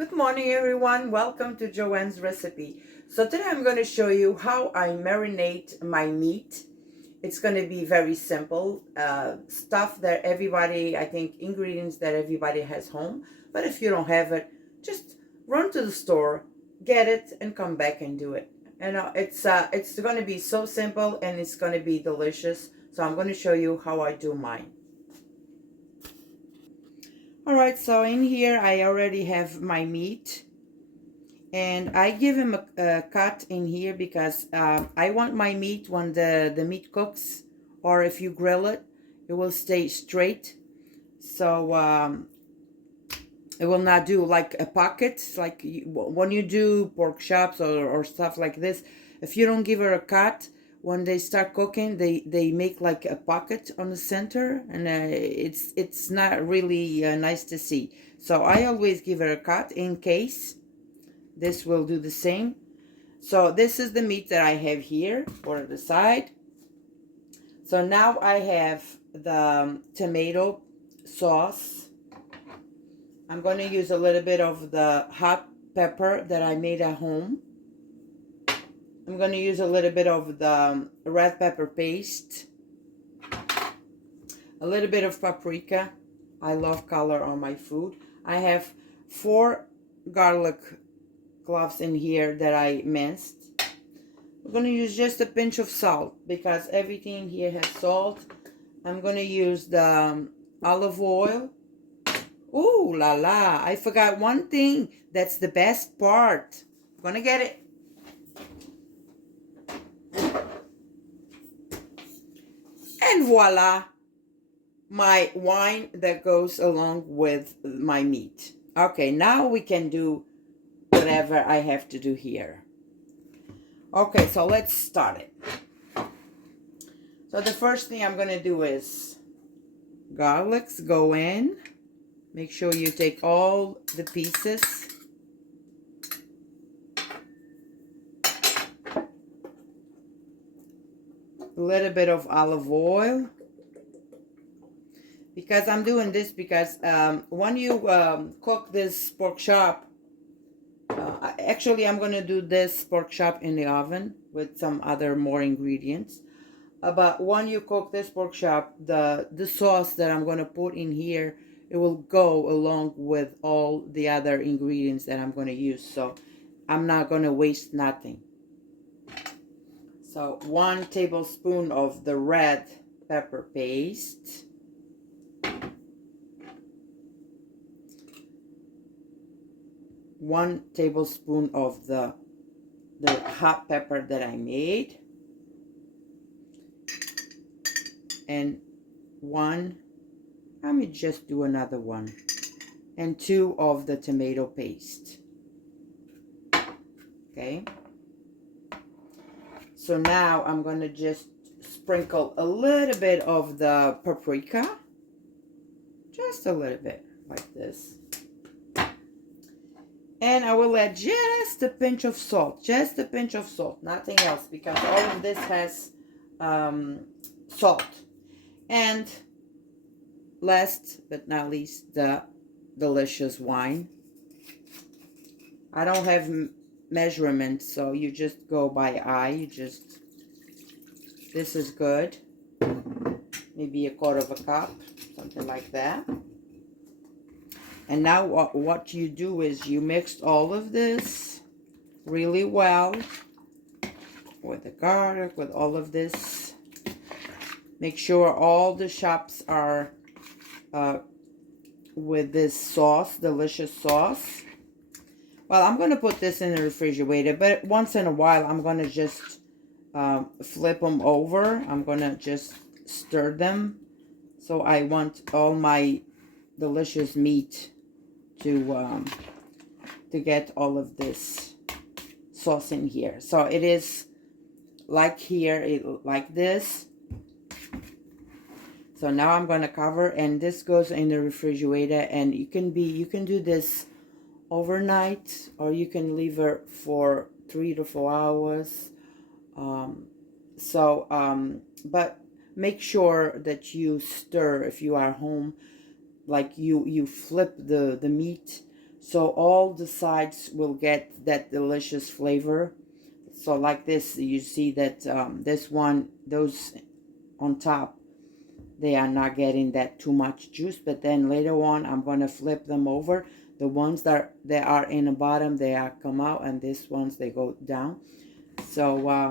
Good morning, everyone. Welcome to Joanne's recipe. So today I'm going to show you how I marinate my meat. It's going to be very simple stuff that everybody, I think, ingredients that everybody has home. But if you don't have it, just run to the store, get it, and come back and do it. It's going to be so simple and it's going to be delicious. So I'm going to show you how I do mine. All right, so in here I already have my meat. And I give him a cut in here because I want my meat when the meat cooks, or if you grill it, it will stay straight. So it will not do like a pocket, like when you do pork chops or stuff like this. If you don't give her a cut, when they start cooking, they make like a pocket on the center, and it's not really nice to see. So I always give her a cut in case. This will do the same. So this is the meat that I have here for the side. So now I have the tomato sauce. I'm going to use a little bit of the hot pepper that I made at home. I'm going to use a little bit of the red pepper paste. A little bit of paprika. I love color on my food. I have 4 garlic cloves in here that I minced. We're going to use just a pinch of salt because everything here has salt. I'm going to use the olive oil. Ooh la la, I forgot one thing. That's the best part. I'm going to get it. And voila, my wine that goes along with my meat. Okay, now we can do whatever I have to do here. Okay, so let's start it. So the first thing I'm going to do is garlics go in. Make sure you take all the pieces. A little bit of olive oil. Because I'm doing this because when you cook this pork chop, actually, I'm going to do this pork chop in the oven with some other more ingredients. But when you cook this pork chop, the sauce that I'm going to put in here, it will go along with all the other ingredients that I'm going to use. So I'm not going to waste nothing. So 1 tablespoon of the red pepper paste. 1 tablespoon of the hot pepper that I made, and let me just do another one, and 2 of the tomato paste. Okay, so now I'm going to just sprinkle a little bit of the paprika, just a little bit like this. And I will add just a pinch of salt, nothing else, because all of this has salt. And last but not least, the delicious wine. I don't have measurement, so you just go by eye. This is good. Maybe 1/4 cup, something like that. And now what you do is you mix all of this really well with the garlic, with all of this. Make sure all the chops are with this sauce, delicious sauce. Well, I'm going to put this in the refrigerator, but once in a while I'm going to just flip them over. I'm going to just stir them. So I want all my delicious meat to get all of this sauce in here. So it is like here, like this. So now I'm going to cover, and this goes in the refrigerator, and you can do this overnight, or you can leave it for 3 to 4 hours. But make sure that you stir if you are home, like you flip the meat so all the sides will get that delicious flavor. So like this, you see that this one, those on top, they are not getting that too much juice, but then later on I'm going to flip them over. The ones that are in the bottom, they are come out, and these ones, they go down. So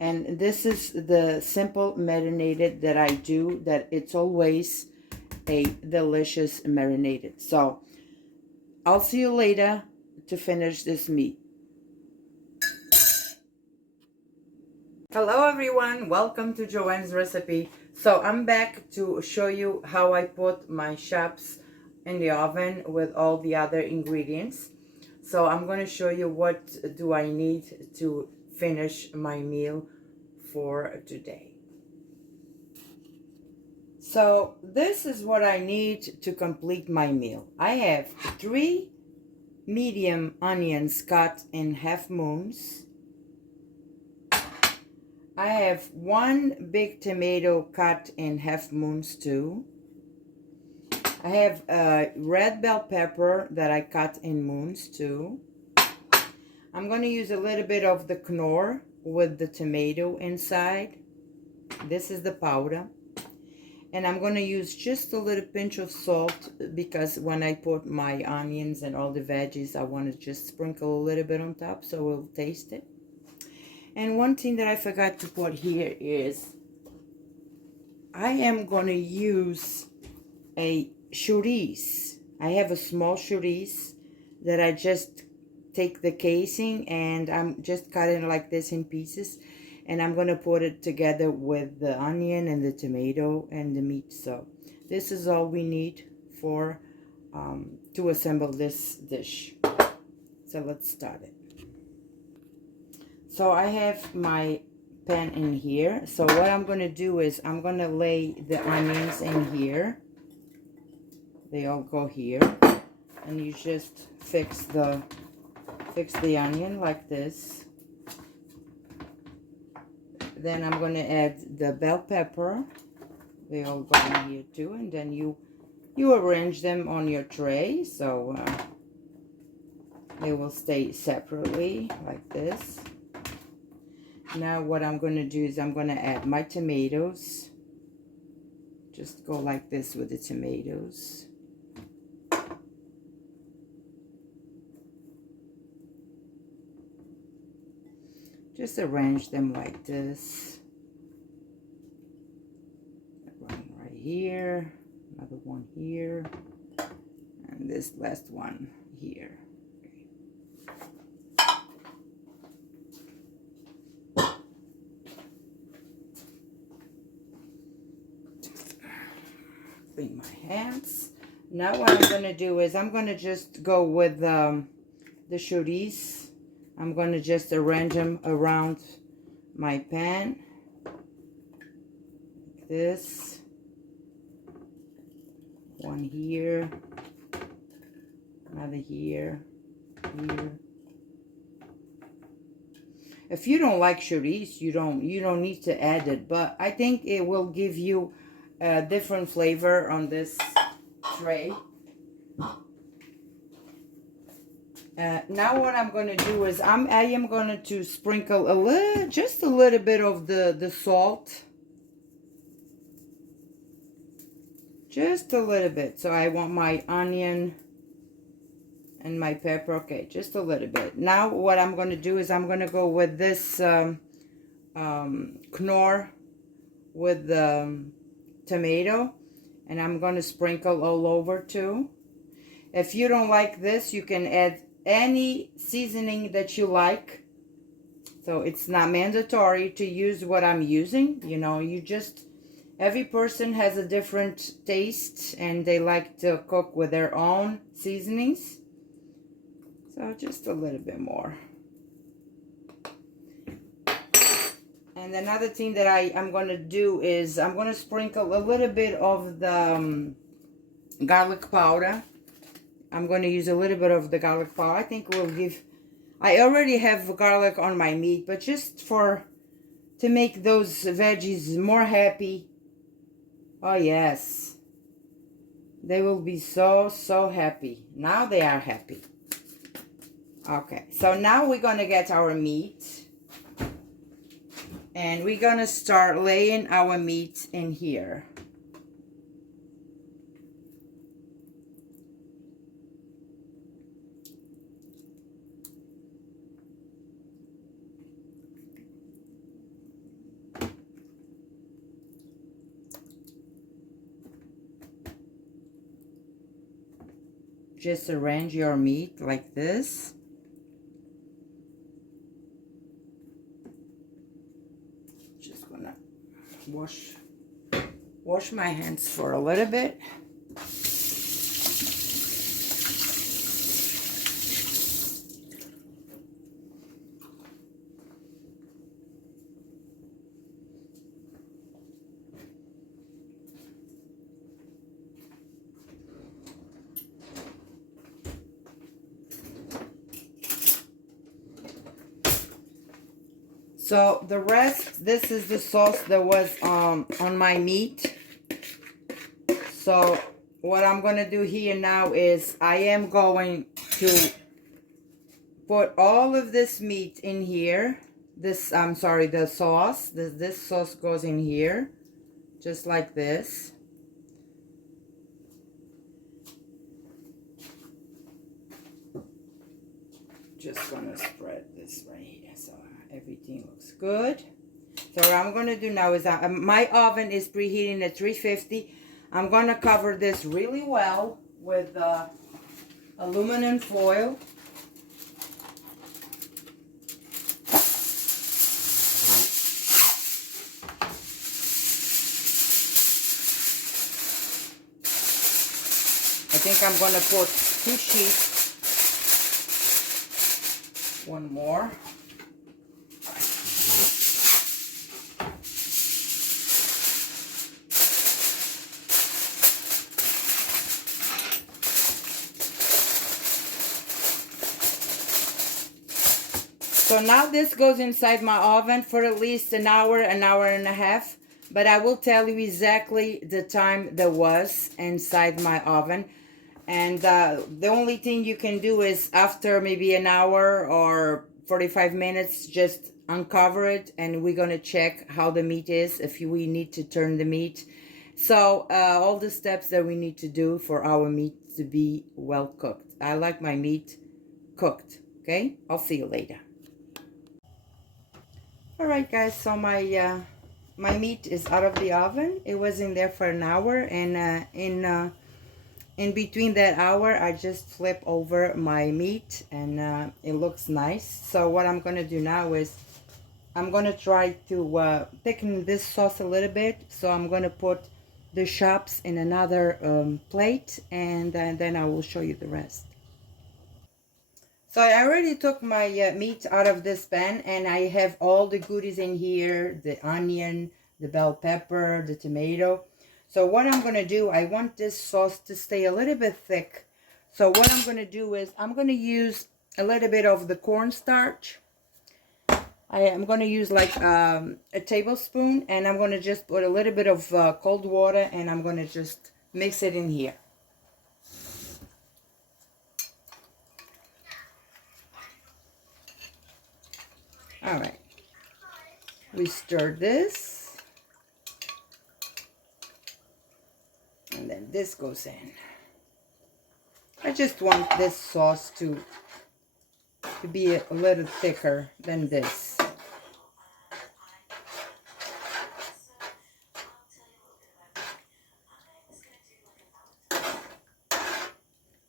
and this is the simple marinated that I do, that it's always a delicious marinated. So I'll see you later to finish this meat. Hello everyone, welcome to Joanne's recipe. So I'm back to show you how I put my chops in the oven with all the other ingredients. So I'm going to show you what do I need to finish my meal for today. So this is what I need to complete my meal. I have 3 medium onions cut in half moons. I have 1 big tomato cut in half moons too. I have a red bell pepper that I cut in moons too. I'm going to use a little bit of the Knorr with the tomato inside. This is the powder. And I'm going to use just a little pinch of salt, because when I put my onions and all the veggies, I want to just sprinkle a little bit on top so we'll taste it. And one thing that I forgot to put here is I am going to use a chorizo. I have a small chorizo that I just take the casing and I'm just cutting like this in pieces. And I'm going to put it together with the onion and the tomato and the meat. So this is all we need for to assemble this dish. So let's start it. So I have my pan in here. So what I'm going to do is I'm going to lay the onions in here. They all go here. And you just fix the onion like this. Then I'm going to add the bell pepper. They all go in here too. And then you arrange them on your tray. So they will stay separately like this. Now what I'm going to do is I'm going to add my tomatoes. Just go like this with the tomatoes. Just arrange them like this. One right here, another one here, and this last one here. Clean my hands. Now what I'm going to do is I'm going to just go with the chorizo. I'm going to just arrange them around my pan. Like this. One here. Another here. Here. If you don't like chorizo, you don't need to add it, but I think it will give you a different flavor on this tray. Now what I'm going to do is I am going to sprinkle just a little bit of the salt. Just a little bit. So I want my onion and my pepper. Okay, just a little bit. Now what I'm going to do is I'm going to go with this Knorr with the tomato. And I'm going to sprinkle all over too. If you don't like this, you can add any seasoning that you like. So it's not mandatory to use what I'm using. You know, every person has a different taste and they like to cook with their own seasonings. So just a little bit more. And another thing that I'm going to do is I'm going to sprinkle a little bit of the garlic powder. I'm going to use a little bit of the garlic powder. I think we'll give... I already have garlic on my meat, but just to make those veggies more happy. Oh, yes. They will be so, so happy. Now they are happy. Okay, so now we're gonna get our meat. And we're gonna start laying our meat in here. Just arrange your meat like this. Just gonna wash my hands for a little bit. So the rest, this is the sauce that was on my meat. So what I'm going to do here now is I am going to put all of this meat in here. This, I'm sorry, the sauce. This sauce goes in here, just like this. Just going to spread this right here so everything looks good. So what I'm going to do now is my oven is preheating at 350. I'm going to cover this really well with aluminum foil. I think I'm going to put 2 sheets. One more. So now this goes inside my oven for at least an hour and a half. But I will tell you exactly the time that was inside my oven. And the only thing you can do is after maybe an hour or 45 minutes, just uncover it. And we're going to check how the meat is, if we need to turn the meat. So all the steps that we need to do for our meat to be well cooked. I like my meat cooked. Okay, I'll see you later. All right, guys, so my meat is out of the oven. It was in there for an hour, and in between that hour, I just flip over my meat, and it looks nice. So what I'm gonna do now is I'm gonna try to thicken this sauce a little bit. So I'm gonna put the chops in another plate, and then I will show you the rest. So I already took my meat out of this pan, and I have all the goodies in here, the onion, the bell pepper, the tomato. So what I'm going to do, I want this sauce to stay a little bit thick. So what I'm going to do is I'm going to use a little bit of the cornstarch. I am going to use like a tablespoon, and I'm going to just put a little bit of cold water, and I'm going to just mix it in here. All right, we stir this, and then this goes in. I just want this sauce to be a little thicker than this.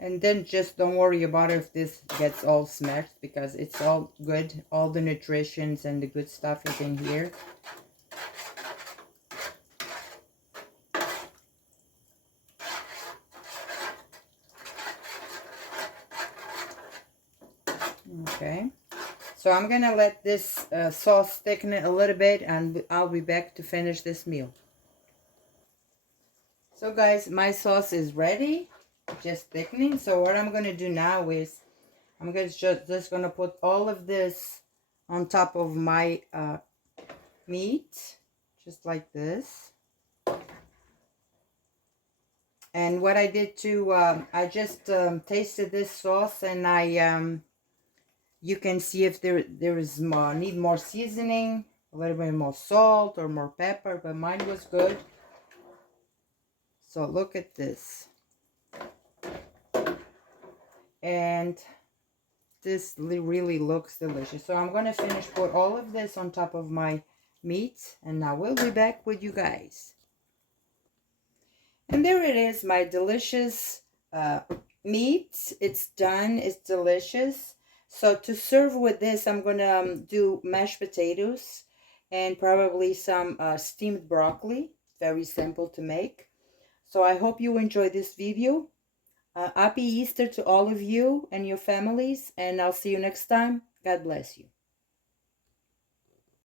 And then just don't worry about if this gets all smashed, because it's all good. All the nutritions and the good stuff is in here. Okay. So I'm going to let this sauce thicken a little bit, and I'll be back to finish this meal. So guys, my sauce is ready. Just thickening. So what I'm going to do now is I'm just going to put all of this on top of my meat, just like this. And what I did too, I just tasted this sauce, and you can see if there is more, need more seasoning, a little bit more salt or more pepper, but mine was good. So look at this. And this really looks delicious. So I'm going to finish put all of this on top of my meat, and I will be back with you guys. And there it is, my delicious meat. It's done. It's delicious. So to serve with this, I'm going to do mashed potatoes and probably some steamed broccoli. Very simple to make. So I hope you enjoyed this video. Happy Easter to all of you and your families, and I'll see you next time. God bless you.